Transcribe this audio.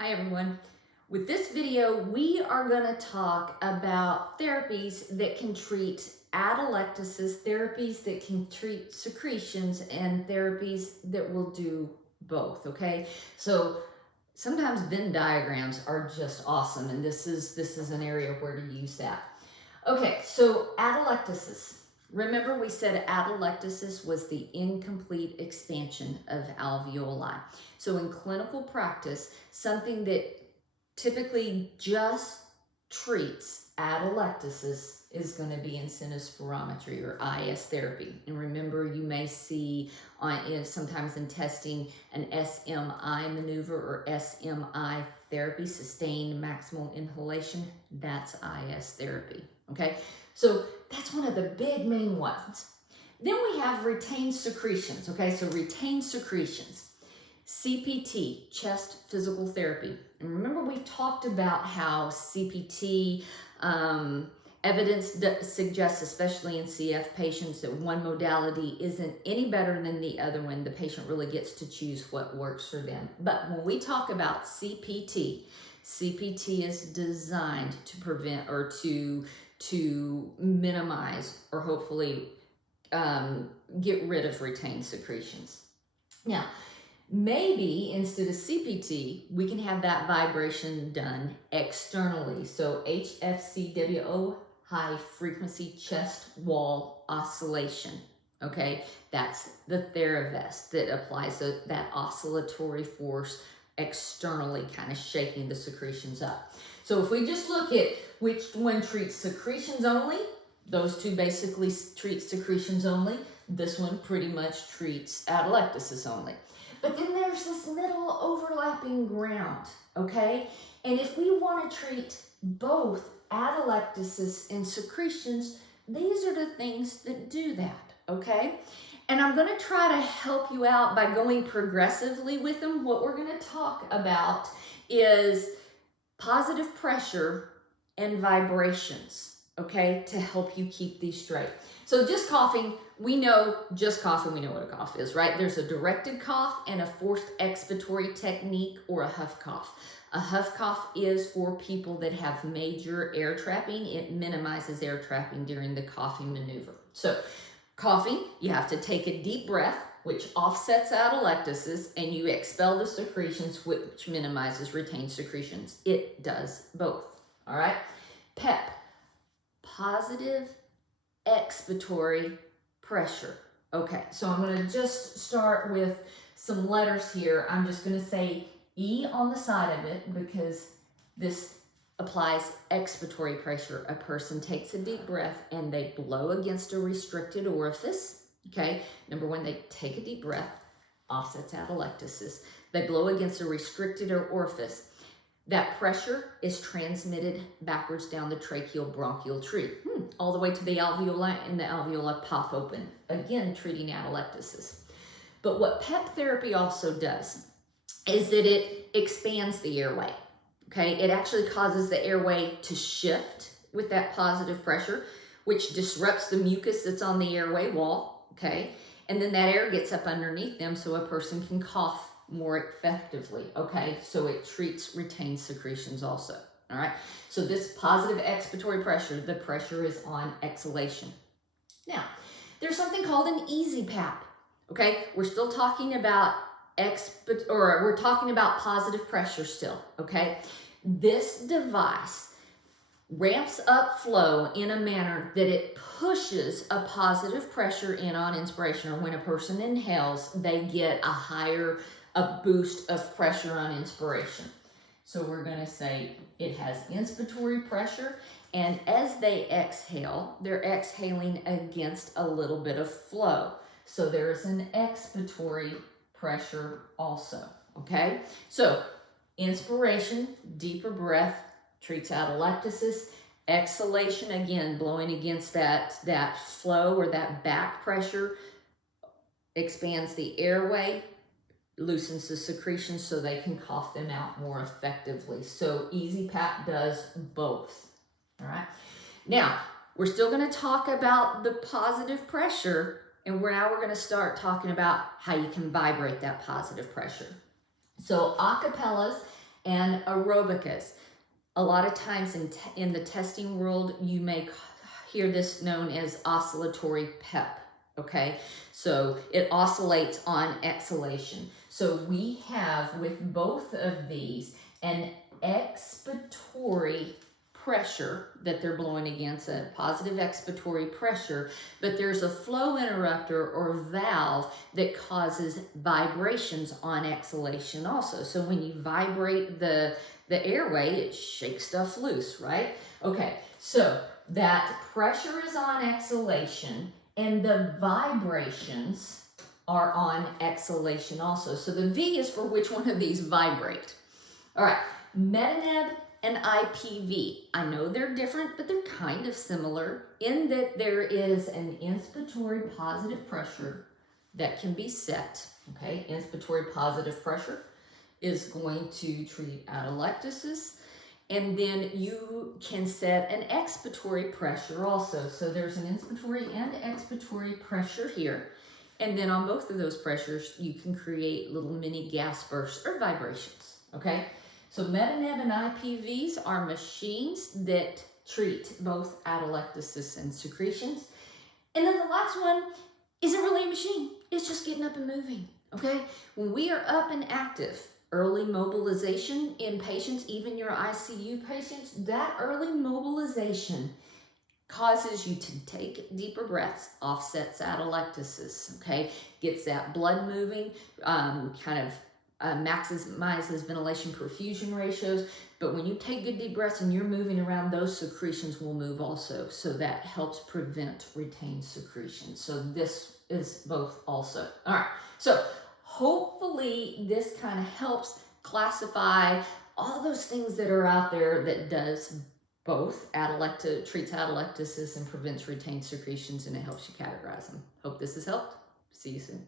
Hi everyone. With this video, we are going to talk about therapies that can treat atelectasis, therapies that can treat secretions, and therapies that will do both, okay? So sometimes Venn diagrams are just awesome, and this is an area where to use that. Okay, so atelectasis. Remember we said atelectasis was the incomplete expansion of alveoli. So in clinical practice, something that typically just treats atelectasis is going to be in spirometry or IS therapy. And remember, you may see sometimes in testing an SMI maneuver or SMI therapy, sustained maximal inhalation. That's IS therapy. Okay, so that's one of the big main ones. Then we have retained secretions. Okay, so retained secretions. CPT, chest physical therapy. And remember, we've talked about how CPT evidence suggests, especially in CF patients, that one modality isn't any better than the other one. The patient really gets to choose what works for them. But when we talk about CPT, CPT is designed to prevent or to minimize or hopefully get rid of retained secretions. Now, maybe instead of CPT, we can have that vibration done externally. So HFCWO, high frequency chest wall oscillation. Okay, that's the Therapies that applies that oscillatory force externally, kind of shaking the secretions up. So if we just look at which one treats secretions only, those two basically treat secretions only. This one pretty much treats atelectasis only. But then there's this middle overlapping ground, okay? And if we want to treat both atelectasis and secretions, these are the things that do that, okay? And I'm going to try to help you out by going progressively with them. What we're going to talk about is positive pressure and vibrations, okay, to help you keep these straight. So just coughing, we know what a cough is, right? There's a directed cough and a forced expiratory technique or a huff cough. A huff cough is for people that have major air trapping. It minimizes air trapping during the coughing maneuver. So coughing, you have to take a deep breath, which offsets atelectasis, and you expel the secretions, which minimizes retained secretions. It does both, all right? PEP, positive expiratory pressure. Okay, so I'm going to just start with some letters here. I'm just going to say E on the side of it because this applies expiratory pressure. A person takes a deep breath and they blow against a restricted orifice. Okay, number one, they take a deep breath, offsets atelectasis. They blow against a restricted orifice. That pressure is transmitted backwards down the tracheal bronchial tree, all the way to the alveoli, and the alveoli pop open, again treating atelectasis. But what PEP therapy also does is that it expands the airway, okay? It actually causes the airway to shift with that positive pressure, which disrupts the mucus that's on the airway wall, okay? And then that air gets up underneath them so a person can cough more effectively, okay? So it treats retained secretions also, all right? So this positive expiratory pressure, the pressure is on exhalation. Now, there's something called an EzPAP, okay? We're still talking about we're talking about positive pressure still, okay? This device ramps up flow in a manner that it pushes a positive pressure in on inspiration, or when a person inhales, they get a boost of pressure on inspiration. So we're going to say it has inspiratory pressure, and as they exhale, they're exhaling against a little bit of flow. So there's an expiratory pressure also, okay? So inspiration, deeper breath, treats atelectasis. Exhalation, again, blowing against that flow or that back pressure, expands the airway, loosens the secretions so they can cough them out more effectively. So EzPAP does both, all right? Now, we're still going to talk about the positive pressure, and now we're going to start talking about how you can vibrate that positive pressure. So Acapellas and aerobicas. A lot of times in the testing world, you may hear this known as oscillatory PEP, okay? So it oscillates on exhalation. So we have with both of these an expiratory pressure that they're blowing against, a positive expiratory pressure, but there's a flow interrupter or valve that causes vibrations on exhalation also. So when you vibrate the airway, it shakes stuff loose, right? Okay, so that pressure is on exhalation and the vibrations are on exhalation also. So the V is for which one of these vibrate. All right, Metaneb and IPV. I know they're different, but they're kind of similar in that there is an inspiratory positive pressure that can be set, okay? Inspiratory positive pressure is going to treat atelectasis, and then you can set an expiratory pressure also. So there's an inspiratory and expiratory pressure here, and then on both of those pressures, you can create little mini gas bursts or vibrations, okay? So Metaneb and IPVs are machines that treat both atelectasis and secretions. And then the last one isn't really a machine. It's just getting up and moving, okay? When we are up and active, early mobilization in patients, even your ICU patients, that early mobilization causes you to take deeper breaths, offsets atelectasis, okay? Gets that blood moving, maximizes ventilation perfusion ratios. But when you take good deep breaths and you're moving around, those secretions will move also. So that helps prevent retained secretions. So this is both also. All right, so hopefully this kind of helps classify all those things that are out there that does both treats atelectasis and prevents retained secretions, and it helps you categorize them. Hope this has helped. See you soon.